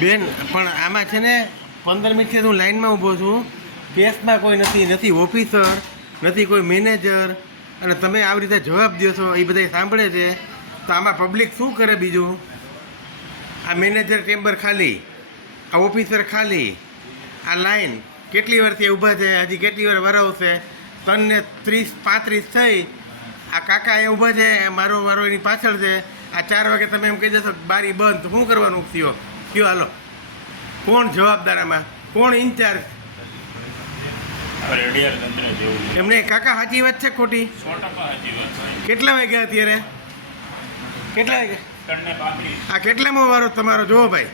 બેન પણ આમાં છે ને 15 મિનિટથી હું લાઈનમાં ઊભો છું. કેસમાં કોઈ નથી ઓફિસર, નથી કોઈ મેનેજર, અને તમે આવી રીતે જવાબ દો છો. એ બધા સાંભળે છે તો આમાં પબ્લિક શું કરે? બીજું આ મેનેજર ચેમ્બર ખાલી, આ ઓફિસર ખાલી, આ લાઈન કેટલી વારથી ઊભા છે, હજી કેટલી વાર વરાવશે? 3 ને 30 35 થઈ. આ કાકા અહીંયા ઊભા છે, મારો વારો એની પાછળ છે. આ 4 વાગે તમે એમ કહી દેશો બારી બંધ, તો શું કરવાનું થયો? કયો હાલો, કોણ જવાબદાર આમાં? કોણ ઇન્ચાર્જ? એમને કાકા સાચી વાત છે ખોટી? કેટલા વાગ્યા અત્યારે? કેટલા વાગ્યા? આ કેટલામો વારો તમારો? જોવો ભાઈ,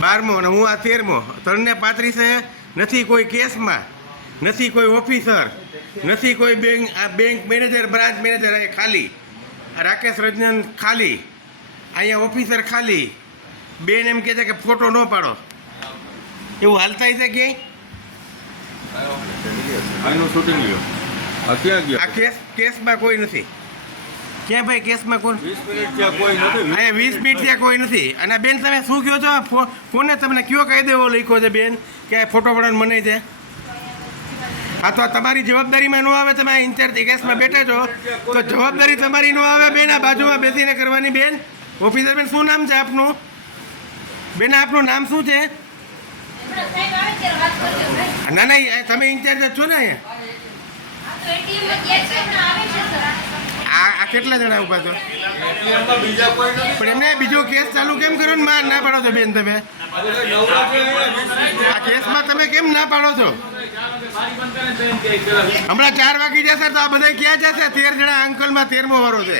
12મો અને હું આ 13મો. 3 ને 35 નથી કોઈ કેસમાં, નથી કોઈ ઓફિસર, નથી કોઈ બેંક મેનેજર, બ્રાન્ચ મેનેજર. અહીંયા ખાલી રાકેશ રંજન ખાલી, અહીંયા ઓફિસર ખાલી. બેન એમ કહે છે કે ફોટો ન પાડો. એવું હાલતા છે ક્યાંય? આ કેસમાં કોઈ નથી. ક્યાં ભાઈ કેસમાં કોઈ? અહીંયા 20 મિનિટ ત્યાં કોઈ નથી. અને બેન તમે શું કહો છો? કોને તમને કયો કાયદો એવો લખ્યો છે બેન કે ફોટો પાડવાનું મને છે? હા, તો તમારી જવાબદારીમાં ન આવે. તમે ઇન્ચાર્જ કેસમાં બેઠા છો તો જવાબદારી તમારી ન આવે બેન. આ બાજુમાં બેસીને કરવાની. બેન ઓફિસર બેન, શું નામ છે આપનું? બેન આપનું નામ શું છે? ના ના, તમે ઇન્ચાર્જ જ છો ને અહીંયા? આ કેટલા જણા ઉભા છો? પણ એમને બીજો કેસ ચાલુ કેમ કરો ને ના પાડો છો બેન? તમે આ કેસમાં તમે કેમ ના પાડો છો? હમણાં 4 વાગી જશે તો આ બધા ક્યાં જશે? 13 જણા અંકલમાં 13મો વારો છે.